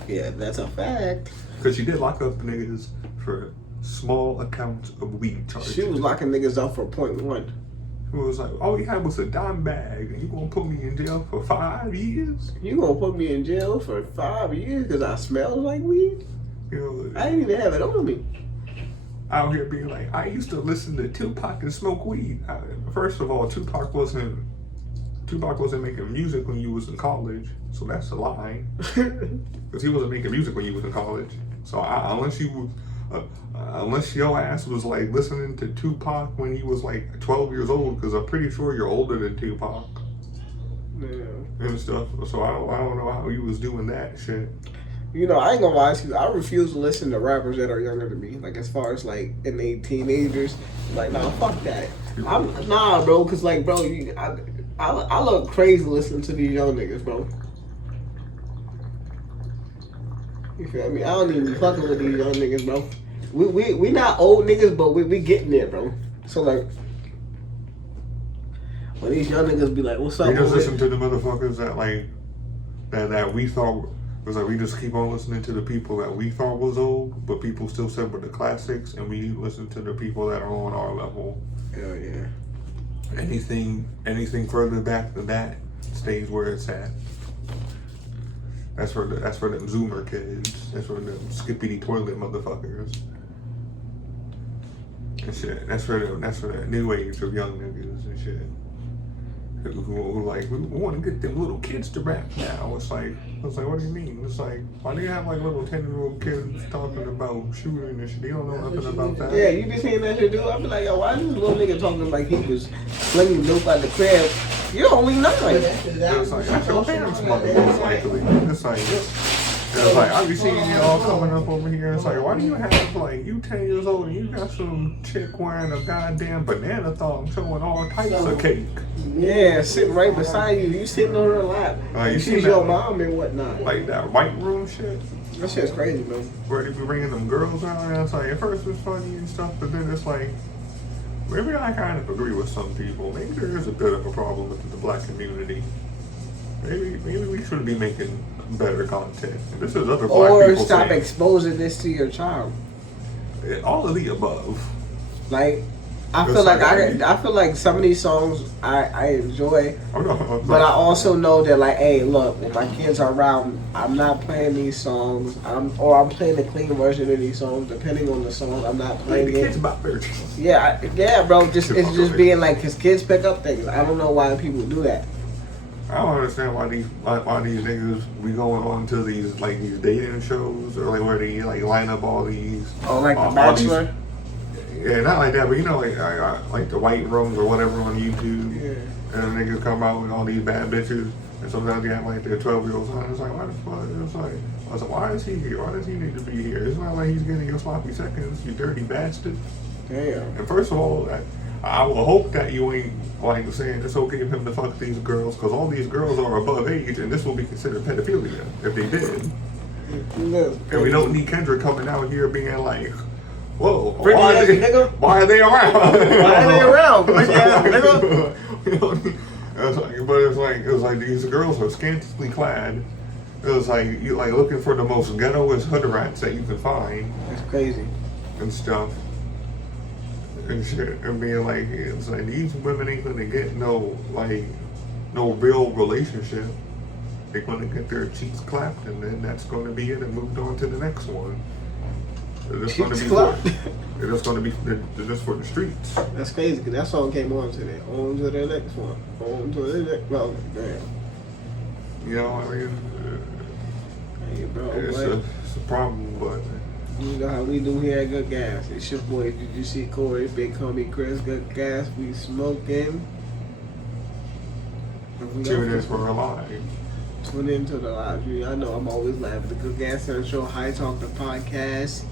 Yeah, that's a fact. Because she did lock up niggas for small accounts of weed charges. She was locking niggas up for .1. It was like, all you had was a dime bag, and you gonna put me in jail for 5 years? You gonna put me in jail for 5 years because I smelled like weed? You know, I didn't even have it on me. out here being like, I used to listen to Tupac and smoke weed. First of all, Tupac wasn't Tupac wasn't making music when you was in college, so that's a lie. Because he wasn't making music when you was in college. So unless your ass was like listening to Tupac when he was like 12 years old, because I'm pretty sure you're older than Tupac. Yeah. And stuff. So I don't know how he was doing that shit. You know, I ain't gonna lie to you. I refuse to listen to rappers that are younger than me. Like, as far as, like, in they teenagers. Like, nah, fuck that. Nah, bro, because, like, bro, I look crazy listening to these young niggas, bro. You feel me? I don't even be fucking with these young niggas, bro. We not old niggas, but we getting there, bro. So, like, when these young niggas be like, what's up? We just listen to the motherfuckers that, like, that we thought... It was like we just keep on listening to the people that we thought was old, but people still said were the classics, and we listen to the people that are on our level. Hell yeah. Anything further back than that stays where it's at. That's for them Zoomer kids. That's for them skippity toilet motherfuckers. And shit. That's for the new age of young niggas and shit. Who like, we want to get them little kids to rap now. It's like, what do you mean? It's like, why do you have like little 10-year-old kids talking about shooting and shit? They don't know nothing about that. Yeah, you be seeing that shit, dude. I be like, yo, why is this little nigga talking like he was slinging dope out the crib? You're only 9. It's like, that's your parents' mother, most likely. It's like, I be seeing y'all coming up over here. It's like, why do you have, like, you 10 years old and you got some chick wearing a goddamn banana thong showing all types of cake? Yeah, sitting right beside you. You sitting on her lap. You She's your mom and whatnot. Like that white room shit? That shit's crazy, man. Where they be bringing them girls out, and it's like, at first it's funny and stuff, but then it's like, maybe I kind of agree with some people. Maybe there is a bit of a problem with the black community. Maybe we should be making better content. And this is other black people. Or stop exposing this to your child. All of the above. Like, I feel like some of these songs I enjoy, but I also know that, like, hey, look, when my kids are around, I'm not playing these songs. I'm playing the clean version of these songs, depending on the song. I'm not playing the kids about their yeah, bro. It's just being like, cause kids pick up things. I don't know why people do that. I don't understand why these niggas be going on to these dating shows, or like where they like line up all these. Oh, like The Bachelor. Yeah, not like that, but you know, like the white rooms or whatever on YouTube. Yeah. And the niggas come out with all these bad bitches, and sometimes they have like their 12-year-olds on. It's like, why the fuck? It's like, I was like, why is he here? Why does he need to be here? It's not like he's getting your sloppy seconds, you dirty bastard. Damn. And first of all, I will hope that you ain't like saying it's okay for him to fuck these girls, because all these girls are above age, and this will be considered pedophilia if they did. And we don't need Kendrick coming out here being like, whoa, why are they around? Why are they around? It's like these girls are scantily clad. It was like you like looking for the most ghettoest hood rats that you can find. That's crazy. And stuff. And shit, and being like, it's like these women ain't gonna get no real relationship. They're gonna get their cheeks clapped, and then that's gonna be it, and moved on to the next one. They're just gonna be for the streets. That's crazy, because that song came on today. On to the next one. On to the next one. Damn. You know, I mean, hey, bro, it's a problem, but. You know how we do here at Good Gas. It's your boy, did you see Corey, Big Homie Chris, Good Gas, we smoking. Tune in for a live. Tune into the live. I know I'm always laughing. The Good Gas Central, High Talk the podcast,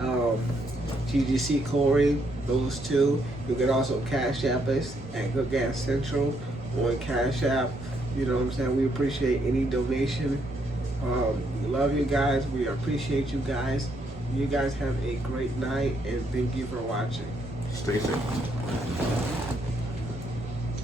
GGC Corey, those two. You can also Cash App us at Good Gas Central on Cash App. You know what I'm saying? We appreciate any donation. We love you guys. We appreciate you guys. You guys have a great night, and thank you for watching. Stay safe.